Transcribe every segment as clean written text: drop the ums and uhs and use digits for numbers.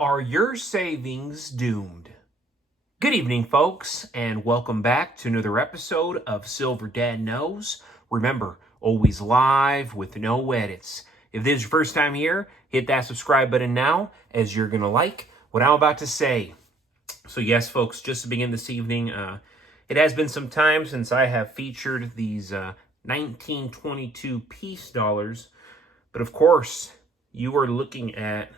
Are your savings doomed? Good evening, folks, and welcome back to another episode of Silver Dad Knows. Remember, always live with no edits. If this is your first time here, hit that subscribe button now, as you're going to like what I'm about to say. So yes, folks, just to begin this evening, it has been some time since I have featured these 1922 peace dollars, but of course, you are looking at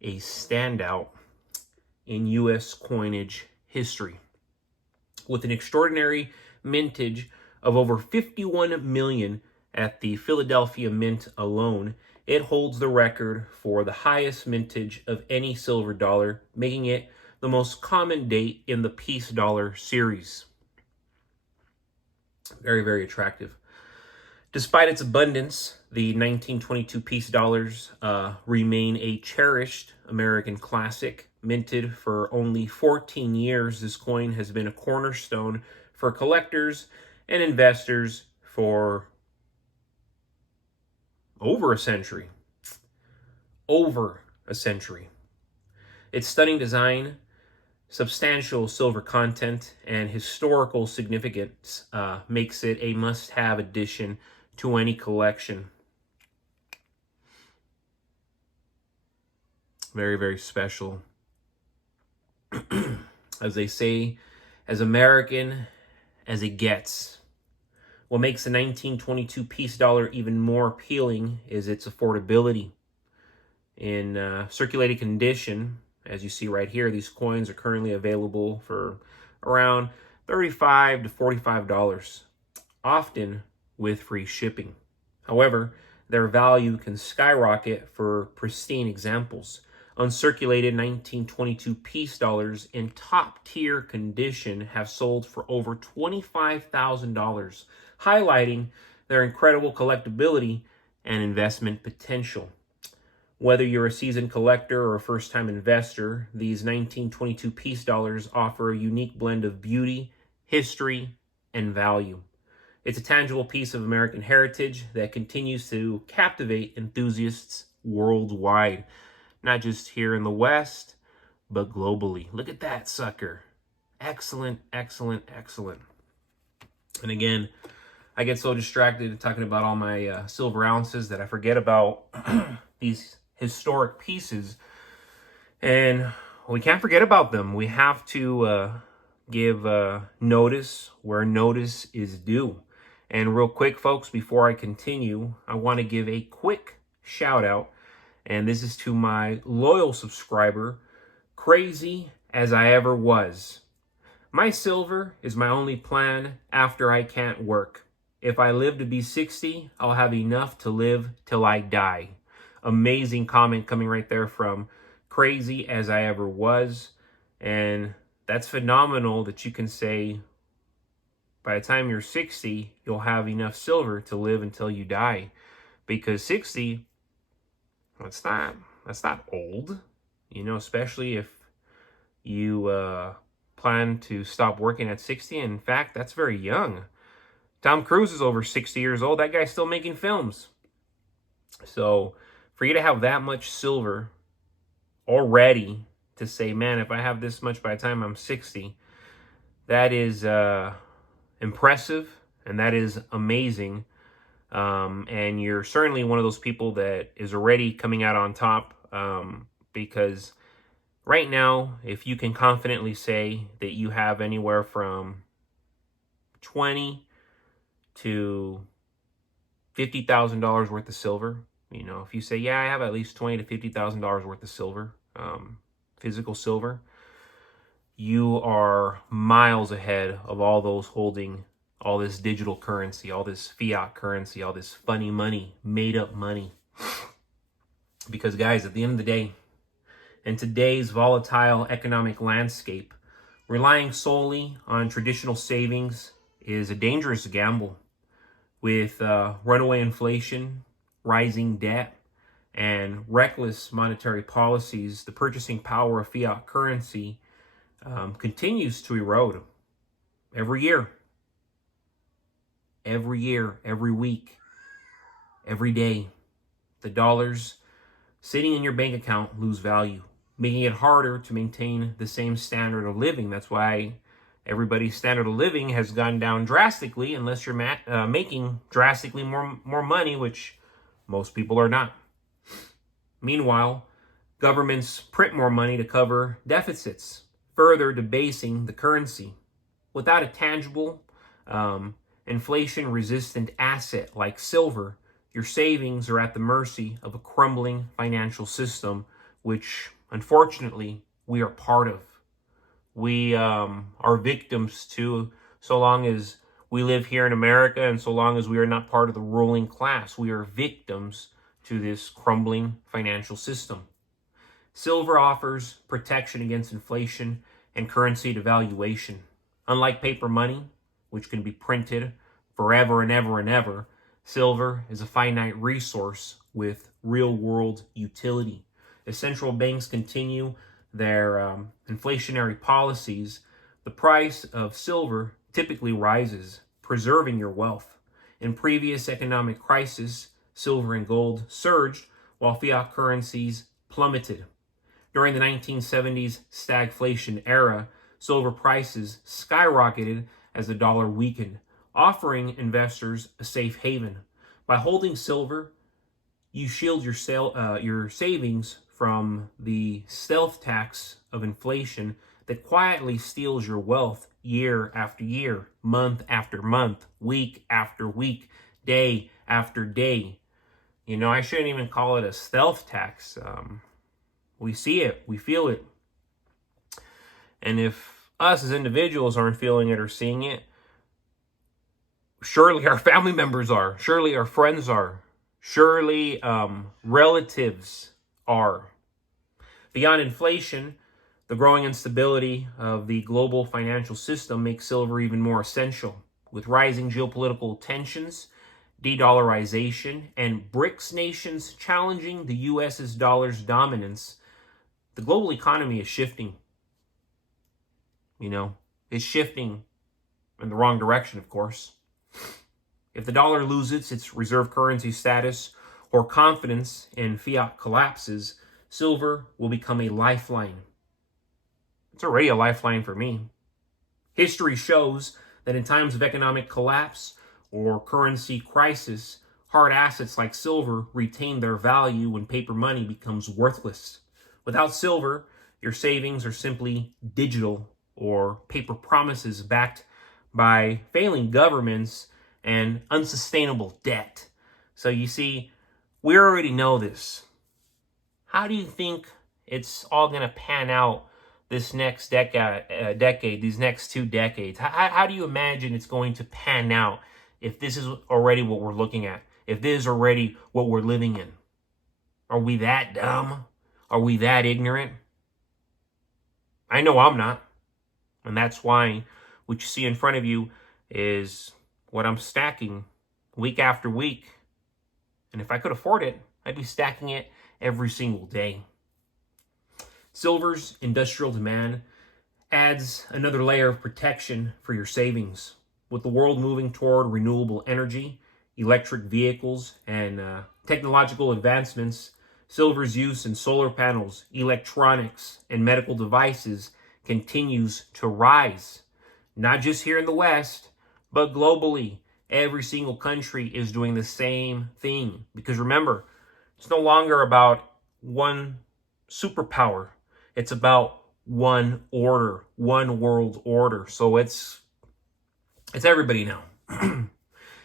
a standout in U.S. coinage history. With an extraordinary mintage of over 51 million at the Philadelphia Mint alone, it holds the record for the highest mintage of any silver dollar, making it the most common date in the peace dollar series. Very, very attractive. Despite its abundance, the 1922 peace dollars remain a cherished American classic. Minted for only 14 years, this coin has been a cornerstone for collectors and investors for over a century. Its stunning design, substantial silver content, and historical significance makes it a must-have addition to any collection. Very, very special. As they say, as American as it gets. What makes the 1922 peace dollar even more appealing is its affordability. In circulating condition, as you see right here, these coins are currently available for around $35 to $45, often with free shipping. However, their value can skyrocket for pristine examples. Uncirculated 1922 peace dollars in top-tier condition have sold for over $25,000, highlighting their incredible collectability and investment potential. Whether you're a seasoned collector or a first-time investor, these 1922 peace dollars offer a unique blend of beauty, history, and value. It's a tangible piece of American heritage that continues to captivate enthusiasts worldwide, not just here in the West, but globally. Look at that sucker. Excellent, excellent, excellent. And again, I get so distracted talking about all my silver ounces that I forget about these historic pieces. And we can't forget about them. We have to give notice where notice is due. And real quick, folks, before I continue, I want to give a quick shout out. And this is to my loyal subscriber, Crazy As I Ever Was. My silver is my only plan after I can't work. If I live to be 60, I'll have enough to live till I die. Amazing comment coming right there from Crazy As I Ever Was. And that's phenomenal that you can say by the time you're 60, you'll have enough silver to live until you die. Because 60, that's not old, especially if you plan to stop working at 60. In fact, that's very young. Tom Cruise is over 60 years old. That guy's still making films. So for you to have that much silver already to say, man, if I have this much by the time I'm 60, that is impressive and that is amazing. And you're certainly one of those people that is already coming out on top, because right now, if you can confidently say that you have anywhere from $20,000 to $50,000 worth of silver, if you say, yeah, I have at least $20,000 to $50,000 worth of silver, physical silver, you are miles ahead of all those holding all this digital currency, all this fiat currency, all this funny money, made up money. Because guys, at the end of the day, in today's volatile economic landscape, relying solely on traditional savings is a dangerous gamble. With runaway inflation, rising debt, and reckless monetary policies, the purchasing power of fiat currency continues to erode every year, every week, every day. The dollar's sitting in your bank account lose value, making it harder to maintain the same standard of living. That's why everybody's standard of living has gone down drastically, unless you're making drastically more money, which most people are not. Meanwhile, governments print more money to cover deficits, further debasing the currency. Without a tangible, inflation-resistant asset like silver, your savings are at the mercy of a crumbling financial system, which, unfortunately, we are part of. We are victims to, so long as we live here in America and so long as we are not part of the ruling class. We are victims to this crumbling financial system. Silver offers protection against inflation and currency devaluation. Unlike paper money, which can be printed forever and ever and ever, silver is a finite resource with real-world utility. As central banks continue their inflationary policies, the price of silver typically rises, preserving your wealth. In previous economic crises, silver and gold surged while fiat currencies plummeted. During the 1970s stagflation era, silver prices skyrocketed as the dollar weakened, offering investors a safe haven. By holding silver, you shield your savings from the stealth tax of inflation that quietly steals your wealth year after year, month after month, week after week, day after day. You know, I shouldn't even call it a stealth tax. We see it, we feel it. And if us as individuals aren't feeling it or seeing it, surely our family members are, surely our friends are, surely relatives are. Beyond inflation, the growing instability of the global financial system makes silver even more essential. With rising geopolitical tensions, de-dollarization, and BRICS nations challenging the U.S.'s dollar's dominance, the global economy is shifting. You know, it's shifting in the wrong direction, of course. If the dollar loses its reserve currency status or confidence in fiat collapses, silver will become a lifeline. It's already a lifeline for me. History shows that in times of economic collapse or currency crisis, hard assets like silver retain their value when paper money becomes worthless. Without silver, your savings are simply digital or paper promises backed by failing governments and unsustainable debt. So you see, we already know this. How do you think it's all going to pan out this next decade, these next 2 decades? How do you imagine it's going to pan out if this is already what we're looking at? If this is already what we're living in? Are we that dumb? Are we that ignorant? I know I'm not. And that's why what you see in front of you is what I'm stacking week after week. And if I could afford it, I'd be stacking it every single day. Silver's industrial demand adds another layer of protection for your savings. With the world moving toward renewable energy, electric vehicles, and technological advancements, silver's use in solar panels, electronics, and medical devices continues to rise. Not just here in the West, but globally. Every single country is doing the same thing. Because remember, it's no longer about one superpower. It's about one order, one world order. So it's everybody now.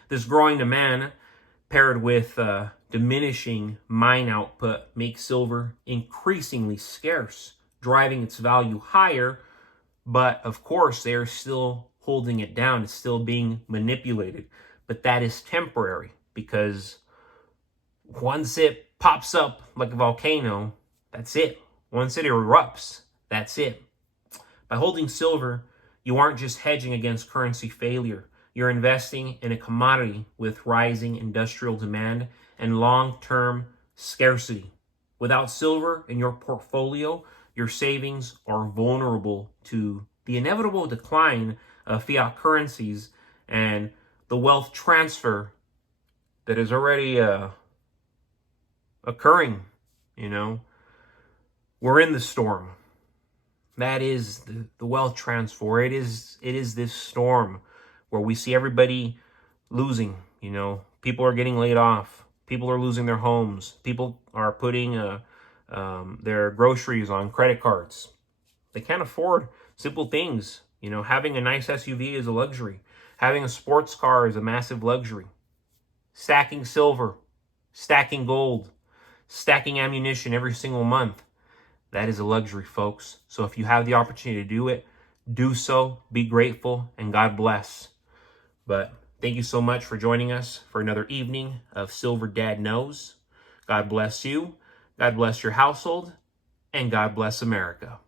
This growing demand, paired with diminishing mine output, makes silver increasingly scarce, driving its value higher. But of course, they are still holding it down. It's still being manipulated. But that is temporary, because once it pops up like a volcano, that's it. Once it erupts, that's it. By holding silver, you aren't just hedging against currency failure. You're investing in a commodity with rising industrial demand and long-term scarcity. Without silver in your portfolio, your savings are vulnerable to the inevitable decline of fiat currencies and the wealth transfer that is already occurring You know, we're in the storm. That is the wealth transfer. It is this storm where we see everybody losing. You know, people are getting laid off. People are losing their homes. People are putting their groceries on credit cards. They can't afford simple things. You know, having a nice SUV is a luxury. Having a sports car is a massive luxury. Stacking silver, stacking gold, stacking ammunition every single month. That is a luxury, folks. So if you have the opportunity to do it, do so. Be grateful, and God bless. But thank you so much for joining us for another evening of Silver Dad Knows. God bless you. God bless your household. And God bless America.